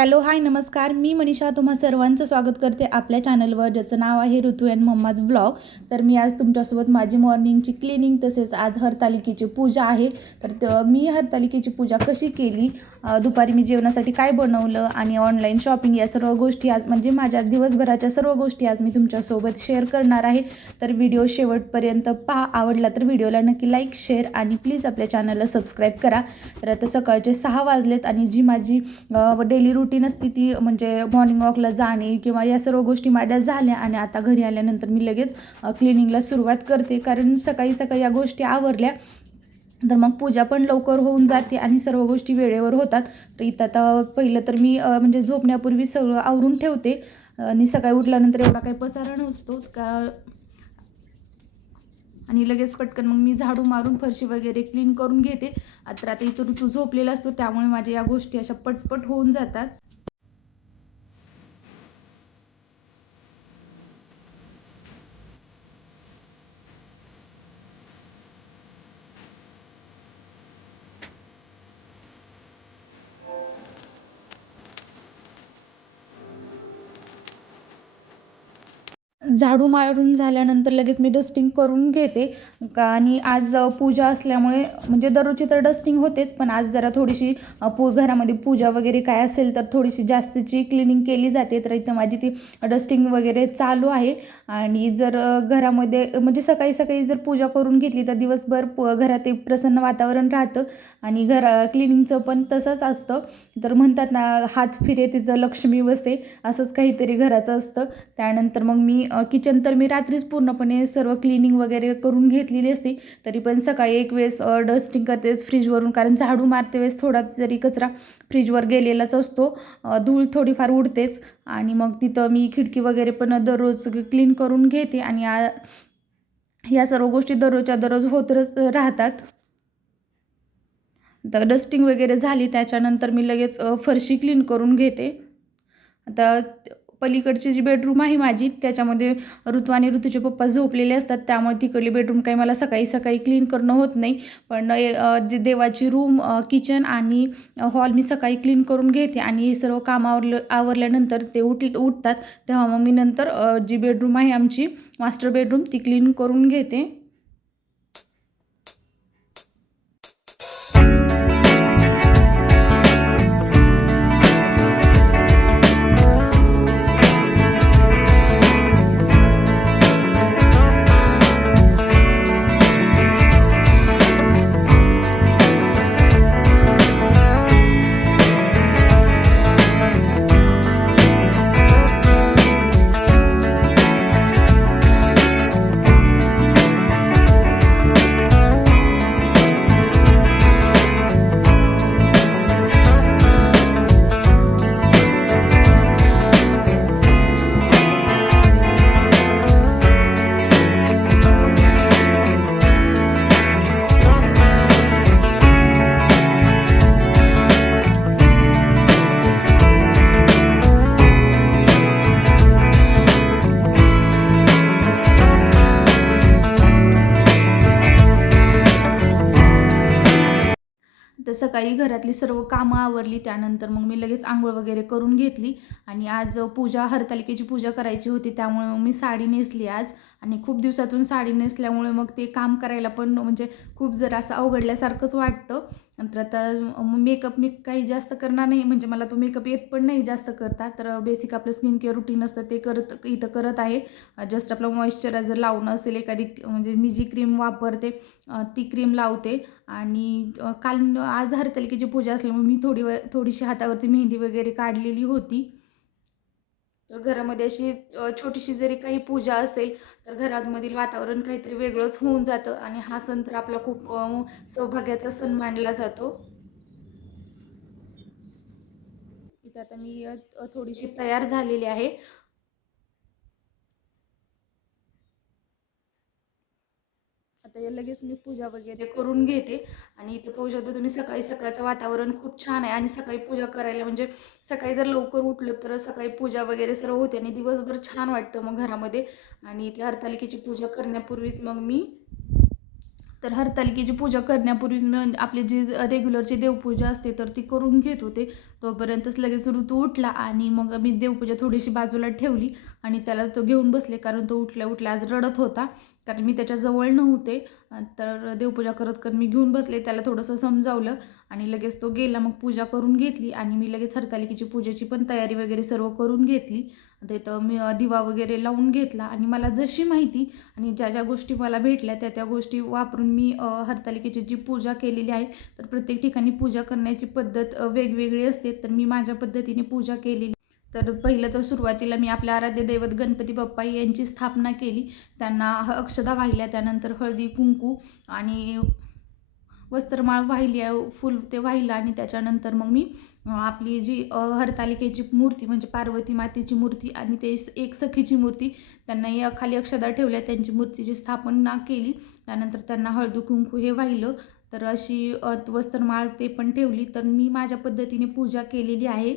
Hello hi नमस्कार, मी मनीषा तुम्हा सर्वांचं स्वागत करते आपल्या चॅनलवर, ज्याचं नाव आहे ऋतू अँड मम्माज व्लॉग. तर मी आज तुमच्यासोबत माझी मॉर्निंगची क्लिनिंग तसेच आज हरतालिकेची पूजा आहे. तर मी हरतालिकेची पूजा कशी केली, दुपारी मी जेवणासाठी काय बनवलं आणि ऑनलाईन शॉपिंग या सर्व गोष्टी आज म्हणजे माझ्या दिवसभराच्या सर्व गोष्टी आज मी तुमच्यासोबत शेअर करणार आहे. तर व्हिडिओ शेवटपर्यंत पहा. आवडला तर व्हिडिओला नक्की लाईक शेअर आणि प्लीज आपल्या चॅनलला सबस्क्राईब करा. तर आता सकाळचे 6 वाजलेत आणि जी माझी डेली रूटीन असते ती म्हणजे मॉर्निंग वॉकला जाणे किंवा या सर्व गोष्टी माझ्या झाल्या आणि आता घरी आल्यानंतर मी लगेच क्लिनिंगला सुरुवात करते, कारण सकाळी सकाळी या गोष्टी आवरल्या तर मग पूजा पण लवकर होऊन जाते आणि सर्व गोष्टी वेळेवर होतात. तर इथं आता पहिलं तर मी म्हणजे झोपण्यापूर्वी सगळं आवरून ठेवते आणि सकाळी उठल्यानंतर एवढा काही पसारा नसतो का आणि लगेच पटकन मग मी झाडू मारून फरशी वगैरे क्लीन करून घेते. तर आता इथं ऋतू झोपलेला असतो त्यामुळे माझ्या या गोष्टी अशा पटपट होऊन जातात. झाडू मारून झाल्यानंतर लगेच मी डस्टिंग करून घेते आणि आज पूजा असल्यामुळे म्हणजे दररोजची तर डस्टिंग होतेच, पण आज जरा थोडीशी घरामध्ये पूजा वगैरे काय असेल तर थोडीशी जास्तीची क्लिनिंग केली जाते. तर इथं माझी ती डस्टिंग वगैरे चालू आहे. आणि जर घरामध्ये म्हणजे सकाळी सकाळी जर पूजा करून घेतली तर दिवसभर घरात एक प्रसन्न वातावरण राहतं आणि क्लिनिंगचं पण तसंच असतं. तर म्हणतात ना, हात फिरे तिचं लक्ष्मी बसे, असंच काहीतरी घराचं असतं. त्यानंतर मग मी किचन तर मी रात्रीच पूर्णपणे सर्व क्लिनिंग वगैरे करून घेतलेली असते. तरी पण सकाळी एक वेळेस डस्टिंग करतेच फ्रीजवरून, कारण झाडू मारते वेळेस थोडा जरी कचरा फ्रीजवर गेलेलाच असतो, धूळ थोडीफार उडतेच. आणि मग तिथं मी खिडकी वगैरे पण दररोज क्लीन करून घेते आणि या सर्व गोष्टी दररोजच्या दररोज होतच राहतात. तर डस्टिंग वगैरे झाली त्याच्यानंतर मी लगेच फरशी क्लीन करून घेते. आता पलीकडची जी बेडरूम आहे माझी त्याच्यामध्ये ऋतू आणि ऋतूचे पप्पा झोपलेले असतात, त्यामुळे तिकडली बेडरूम काही मला सकाळी सकाळी क्लीन करणं होत नाही. पण जे देवाची रूम, किचन आणि हॉल मी सकाळी क्लीन करून घेते आणि हे सर्व काम आवरल्यानंतर ते उठतात तेव्हा मग मी नंतर जी बेडरूम आहे आमची मास्टर बेडरूम ती क्लीन करून घेते. तर सकाळी घरातली सर्व कामं आवरली त्यानंतर मग मी लगेच आंघोळ वगैरे करून घेतली आणि आज हरतालिकेची पूजा करायची होती, त्यामुळे मग मी साडी नेसली आज. आणि खूप दिवसातून साडी नेसल्यामुळे मग ते काम करायला पण म्हणजे खूप जरा असं अवघडल्यासारखंच वाटतं. नंतर आता मेकअप मी काही जास्त करणार नाही, म्हणजे मला तो मेकअप येत पण नाही जास्त करता. तर बेसिक आपलं स्किन केअर रुटीन असतं ते इथं करत आहे. जस्ट आपलं मॉइश्चरायझर लावणं असेल एखादी, म्हणजे मी जी क्रीम वापरते ती क्रीम लावते. आणि आज हरतालिकेची पूजा असल्यामुळे मी थोडीशी हातावरती मेहंदी वगैरे काढलेली होती. तर घरामध्ये अशी छोटीशी जरी काही पूजा असेल तर घरामधील वातावरण काहीतरी वेगळंच होऊन जातं आणि हा सण तर आपला खूप सौभाग्याचा सण मानला जातो. इथं आता मी थोडीशी तयार झालेली आहे. आता लगेच मी पूजा वगैरे करून घेते. आणि इथे पूजा तर तुम्ही सकाळी सकाळचं वातावरण खूप छान आहे आणि सकाळी पूजा करायला म्हणजे सकाळी जर लवकर उठलो तर सकाळी पूजा वगैरे सर्व होते आणि दिवसभर छान वाटतं मग घरामध्ये. आणि इथे हरतालिकेची पूजा करण्यापूर्वीच मग मी तर हरतालिकेची पूजा करण्यापूर्वी मी आपली जी रेग्युलरची देवपूजा असते तर ती करून घेत होते. तोपर्यंतच लगेच ऋतू उठला आणि मग मी देवपूजा थोडीशी बाजूला ठेवली आणि त्याला तो घेऊन बसले, कारण तो उठल्या उठल्या आज रडत होता, कारण मी त्याच्याजवळ नव्हते. तर देवपूजा करत करत मी घेऊन बसले, त्याला थोडंसं समजावलं आणि लगेच तो गेला. मग पूजा करून घेतली आणि मी लगेच हरतालिकेची पूजेची पण तयारी वगैरे सर्व करून घेतली. तिथं मी दिवा वगैरे लावून घेतला आणि मला जशी माहिती आणि ज्या ज्या गोष्टी मला भेटल्या त्या त्या गोष्टी वापरून मी हरतालिकेची जी पूजा केलेली आहे. तर प्रत्येक ठिकाणी पूजा करण्याची पद्धत वेगवेगळी असते, तर मी माझ्या पद्धतीने पूजा केलेली. तर पहिलं तर सुरुवातीला मी आपल्या आराध्य दैवत गणपती बाप्पा यांची स्थापना केली. त्यांना अक्षदा वाहिल्या, त्यानंतर हळदी कुंकू आणि वस्त्रमाळ वाहिली, फुल ते वाहिलं आणि त्याच्यानंतर मग मी आपली जी हरतालिकेची मूर्ती म्हणजे पार्वती मातेची मूर्ती आणि ते एक सखीची मूर्ती त्यांना या खाली अक्षदा ठेवल्या, त्यांची मूर्तीची स्थापना केली. त्यानंतर त्यांना हळदी कुंकू हे वाहिलं. तर अशी वस्त्रमाळ ते पण ठेवली. तर मी माझ्या पद्धतीने पूजा केलेली आहे.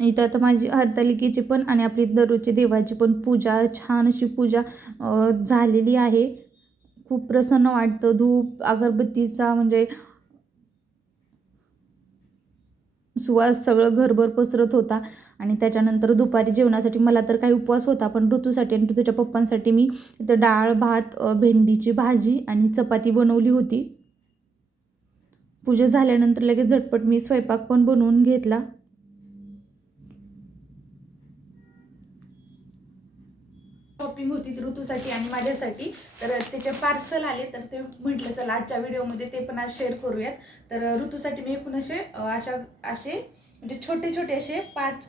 इथं आता माझी हरतालिकेची पण आणि आपली दररोजची देवाची पण पूजा, छान अशी पूजा झालेली आहे. खूप प्रसन्न वाटतं. धूप अगरबत्तीचा म्हणजे सुवास सगळं घरभर पसरत होता. आणि त्याच्यानंतर दुपारी जेवणासाठी मला तर काही उपवास होता, पण ऋतूसाठी आणि ऋतूच्या पप्पांसाठी मी इथं डाळ भात, भेंडीची भाजी आणि चपाती बनवली होती. पूजा झाल्यानंतर लगेच झटपट मी स्वयंपाक पण बनवून घेतला. शॉपिंग होती ऋतूसाठी आणि माझ्यासाठी, तर त्याचे पार्सल आले, तर ते म्हटलं चला आजच्या व्हिडिओमध्ये ते पण आज शेअर करूयात. तर ऋतूसाठी मी एकूण असे म्हणजे छोटे छोटे असे 5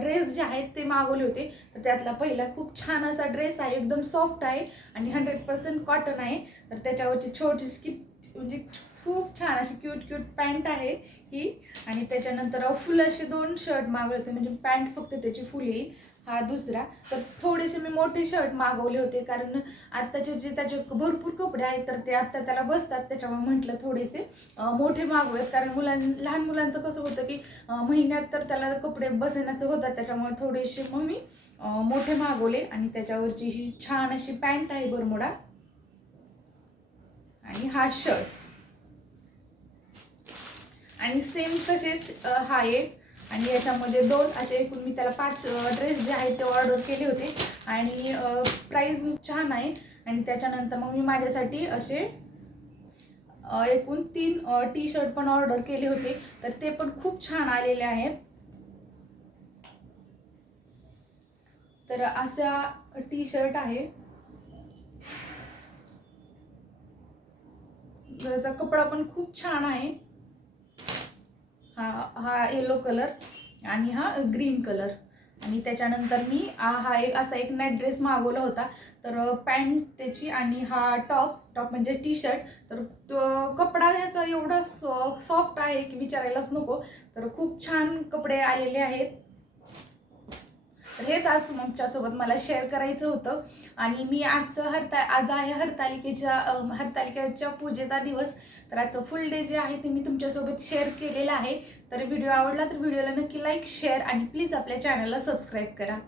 ड्रेस जे आहेत ते मागवले होते. तर त्यातला पहिला खूप छान असा ड्रेस आहे, एकदम सॉफ्ट आहे आणि 100% कॉटन आहे. तर त्याच्यावरची छोटीशी म्हणजे खूप छान अशी क्यूट क्यूट पॅन्ट आहे ही. आणि त्याच्यानंतर फुल असे 2 शर्ट मागवले होते, म्हणजे पॅन्ट फक्त त्याची फुल येईल, हा दुसरा. तर थोडेसे मी मोठे शर्ट मागवले होते, कारण आत्ताचे जे त्याचे भरपूर कपडे आहेत तर ते आत्ता त्याला बसतात, त्याच्यामुळे म्हटलं थोडेसे मोठे मागवूयात. कारण लहान मुलांचं कसं होतं की महिन्यात तर त्याला कपडे बसेनासे होतात, त्याच्यामुळे थोडेसे मग मी मोठे मागवले. आणि त्याच्यावरची ही छान अशी पॅन्ट आहे बरमुडा आणि हा शर्ट आणि सेम तसेच हा एक. आणि याच्यामध्ये 2 असे एकूण मी त्याला 5 ड्रेस जे आहेत ते ऑर्डर केले होते आणि प्राईस छान आहे. आणि त्याच्यानंतर मग मी माझ्यासाठी असे एकूण 3 टी शर्ट पण ऑर्डर केले होते, तर ते पण खूप छान आलेले आहेत. तर असा टी शर्ट आहे, त्याचा कपडा पण खूप छान आहे. हा येलो कलर आणि हा ग्रीन कलर. आणि त्याच्यानंतर मी हा एक असा एक नेट ड्रेस मागवला होता, तर पॅन्ट त्याची आणि हा टॉप म्हणजे टी शर्ट. तर तो कपडा ह्याचा एवढा सॉफ्ट आहे की विचारायलाच नको. तर खूप छान कपडे आलेले आहेत. तर हेच आज तुमच्यासोबत मला शेअर करायचं होतं. आणि मी आज आहे हरतालिकेच्या पूजेचा दिवस. तर आजचं फुल डे जे आहे ते मी तुमच्यासोबत शेअर केलेलं आहे. तर व्हिडिओ आवडला तर व्हिडिओला नक्की लाईक, शेअर आणि प्लीज आपल्या चॅनलला सबस्क्राईब करा.